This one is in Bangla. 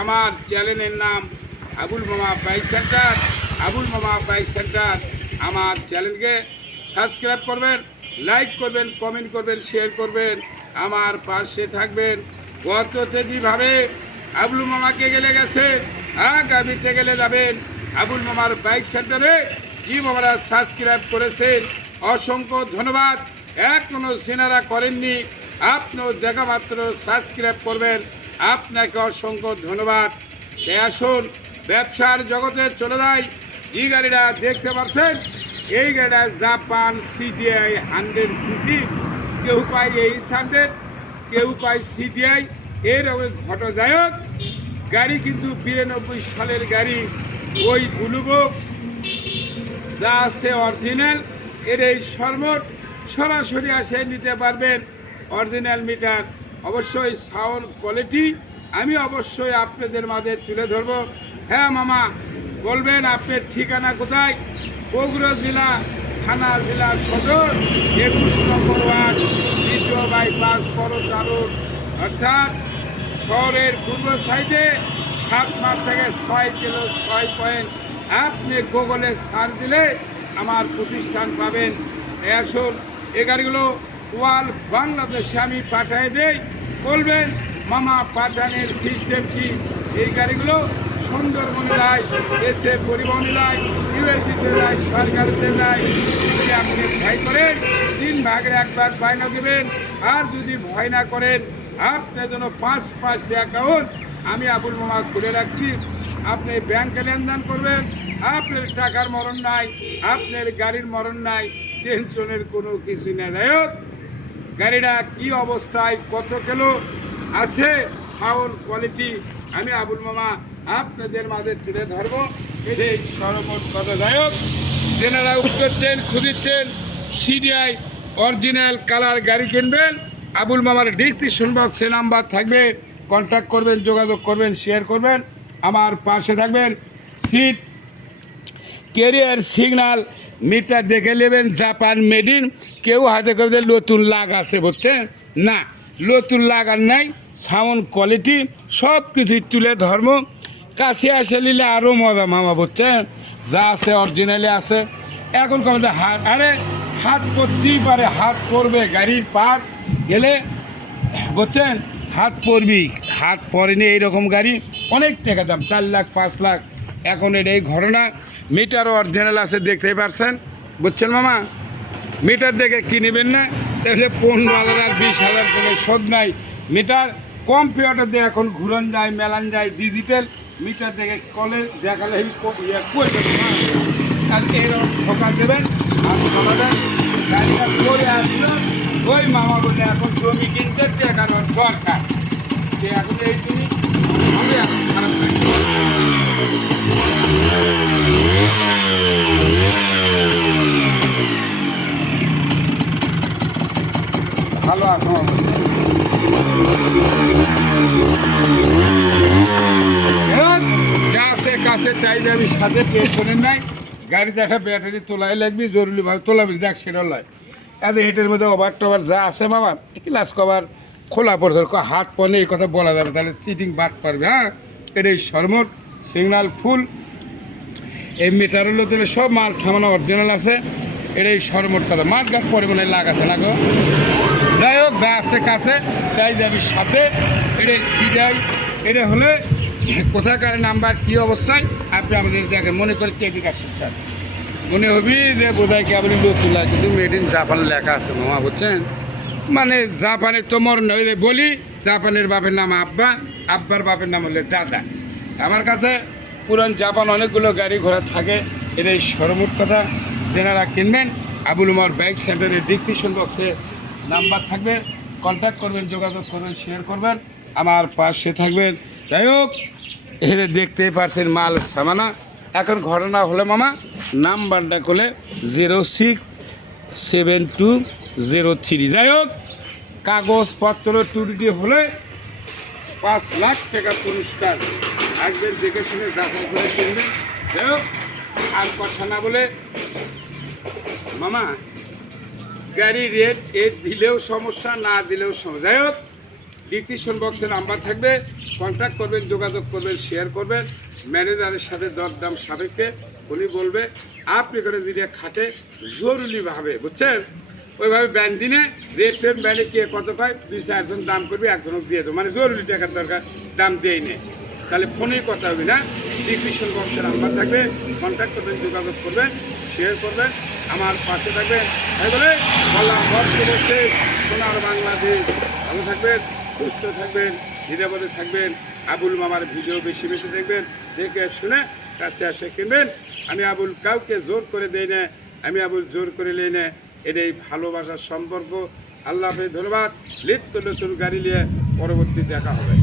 আমার চ্যানেলের নাম আবুল মামা বাইক সেন্টার। আবুল মামা বাইক সেন্টার আমার চ্যানেলকে সাবস্ক্রাইব করবেন, লাইক করবেন, কমেন্ট করবেন, শেয়ার করবেন, আমার পাশে থাকবেন। গত যেভাবে আবুল মামাকে গেলে গেছে, আগামীতে গেলে যাবেন আবুল মামার বাইক সেন্টারে। কি মামারা সাবস্ক্রাইব করেছেন, অসংখ্য ধন্যবাদ। এখনও সিনারা করেননি, আপনিও দেখা মাত্র সাবস্ক্রাইব করবেন। আপনাকে অসংখ্য ধন্যবাদ। আসুন, ব্যবসার জগতে চলে যায় এই গাড়িটা দেখতে পাচ্ছেন? এই গাড়িটা জাপান সিডিআই হান্ড্রেড সিসি। কেউ পায় এইচ হান্ড্রেড, কেউ পায় সিডিআই। এরকম ঘটনায়ক গাড়ি কিন্তু বিরানব্বই সালের গাড়ি। ওই বুলুবুক, যা আছে অরিজিনাল এর এই সর্বট সরাসরি আসে নিতে পারবেন অরিজিনাল মিটার। অবশ্যই সাউন্ড কোয়ালিটি আমি অবশ্যই আপনাদের মাঝে তুলে ধরবো। হ্যাঁ মামা, বলবেন আপনার ঠিকানা কোথায়? বগুড়া জেলা, থানা জেলা সদর, একুশ নম্বর ওয়ার্ড, দ্বিতীয় বাইপাস বড় অর্থাৎ শহরের পূর্ব সাইডে সাত মাস থেকে ছয় কিলো ছয় পয়েন্ট আপনি গুগলে সার্চ দিলে আমার প্রতিষ্ঠান পাবেন। এই গাড়িগুলো ওয়াল বাংলাদেশে আমি পাঠিয়ে দেই। বলবেন মামা পাঠানের সিস্টেম কি? এই গাড়িগুলো সুন্দরবনে যায় এসে পরিবহনে যায় ইউএসডিতে যায় সরকারিতে যায়। যদি আপনি ভয় করেন তিন ভাগের এক ভাগ বায়না দেবেন। আর যদি ভয় না করেন আপনার জন্য পাঁচ পাঁচটি অ্যাকাউন্ট আমি আবুল মামা খুলে রাখছি। আপনি ব্যাংকে লেনদেন করবেন আপনার টাকার মরণ নাই আপনার গাড়ির মরণ নাই টেনশনের কোনো কিছু হোক, গাড়িটা কি অবস্থায় কত কিলো আছে? সাউন্ড কোয়ালিটি আমি আবুল মামা আপনাদের মাঝে তুলে ধরবো। এই সর্বমোট কথাদায়ক যেনারা উঠতেছেন খুঁজিচ্ছেন সিডিআই অরিজিনাল কালার গাড়ি কিনবেন, আবুল মামার ডিসক্রিপশন বক্সে নাম্বার থাকবে। কন্ট্যাক্ট করবেন, যোগাযোগ করবেন শেয়ার করবেন। আমার পাশে থাকবেন। সিট কেরিয়ার সিগনাল মিটার দেখে নেবেন জাপান মেডিন কেউ হাতে করে নতুন লাগ আছে বুঝছেন? না, নতুন লাগার নাই, সাউন্ড কোয়ালিটি, সব কিছুই তুলে ধর্ম। কাছে আসে নিলে আরও মজা মামা, বুঝছেন? যা আছে অরিজিনালি আছে। এখন কমে হাত আরে, হাত করতেই পারে, হাত করবে গাড়ির পার গেলে, বুঝছেন? হাত পরবি, হাত পরেনি এইরকম গাড়ি, অনেক টাকা দাম, চার লাখ, পাঁচ লাখ। এখন এটা এই ঘটনা মিটার অরিজিনাল আছে, দেখতেই পারছেন? বুঝছেন মামা? মিটার দেখে কিনবেন না? তাহলে পনেরো হাজার আর বিশ হাজার করে শোধ নাই। মিটার কম্পিউটার দিয়ে এখন ঘুরন যায়, মেলান যায় ডিজিটাল মিটার দেখে কলে দেখালে ইয়ে এরকম ঠোকা দেবেন, আর আমাদের গাড়িটা করে আসলো, ওই মামা বলে, এখন জমি কিনতে টাকার ওর দরকার। সে এখন এই জিনিস আমি এখন খারাপ নাই ভালো আছো যা আছে চাই যাবি সাথে পেছনের নাই। গাড়ি দেখা ব্যাটারি তোলাই লাগবি, জরুরিভাবে তোলাবি দেখ সেটা লয়। এত হেঁটের মধ্যে ওভার টভার যা আছে বাবা ক্লাস কভার খোলা পড়ছে হাত পনে এই কথা বলা যাবে, তাহলে চিটিং বাদ পারবে হ্যাঁ? এটা এই শরমত সিগনাল ফুল। এই মিটারের দিলে সব মাল সামান্য অরিজিনাল আছে এটা এই সরমোট কথা। মাঠ গাছ পরিমাণে লাগ আছে না গো? যাই হোক, যা আছে কাছে, তাই যাবি সাথে এটা সিডাই এটা হলে কোথাকার নাম্বার, কী অবস্থায়, আপনি আমাদের দেখেন। মনে করে কে দিকে আসছেন, স্যার? মনে হবি যে বোধহয় কি আপনি লোতুলা, কিন্তু মেড ইন জাপান লেখা আছে, মামা, বুঝছেন? মানে জাপানের তো মর নয় বলি, জাপানের বাপের নাম আব্বা, আব্বার বাপের নাম হলে দাদা। আমার কাছে পুরান জাপান অনেকগুলো গাড়ি ঘোড়া থাকে এটা এই সরমুট কথা যেনারা কিনবেন, আবুল উমর বাইক সেন্টারের ডিসক্রিপশন বক্সে নাম্বার থাকবে কন্ট্যাক্ট করবেন, যোগাযোগ করবেন শেয়ার করবেন, আমার পাশে থাকবেন। যাই হোক এখানে দেখতেই পারছেন মাল সামানা। এখন ঘটনা হলো মামা, নাম্বারটা করলে zero six seven two zero three. যাই হোক, কাগজপত্র টুটি হলে পাঁচ লাখ টাকা পুরস্কার। আসবেন, দেখে শুনে করে কিনবেন। যাই হোক, আর কথা না বলে মামা, গাড়ি রেট এ দিলেও সমস্যা, না দিলেও সমস্যা। যাই হোক ডিসক্রিপশন বক্সে নাম্বার থাকবে। কন্ট্যাক্ট করবেন, যোগাযোগ করবেন শেয়ার করবেন। ম্যানেজারের সাথে দরদাম সাপেক্ষে উনি বলবে, আপনি করে দিলে খাটে জরুরিভাবে, বুঝছেন? ওইভাবে ব্যান্ড দিনে রেট টেন ব্যান্ডে কে কত পায়, দুই চারজন দাম করবে একজনকে দিয়ে দেবো। মানে জরুরি টাকার দরকার, দাম দেই নেই। তাহলে ফোনেই কথা হবে না। ডিসক্রিপশন বক্সে নাম্বার থাকবে কন্ট্যাক্ট করবেন, যোগাযোগ করবেন শেয়ার করবেন। আমার পাশে থাকবেন। তাই বলে বললাম বর্তমানে সোনার বাংলাদেশ। ভালো থাকবেন। সুস্থ থাকবেন, নিরাপদে থাকবেন, আবুল মামার ভিডিও বেশি বেশি দেখবেন, দেখে শুনে কাছে আসে কিনবেন। আমি আবুল কাউকে জোর করে দেই না, আমি আবুল জোর করে নেই না, এটাই ভালোবাসার সম্পর্ক। আল্লাহ হাফেজ, ধন্যবাদ। লিপ্ত নতুন গাড়ি নিয়ে পরবর্তী দেখা হবে।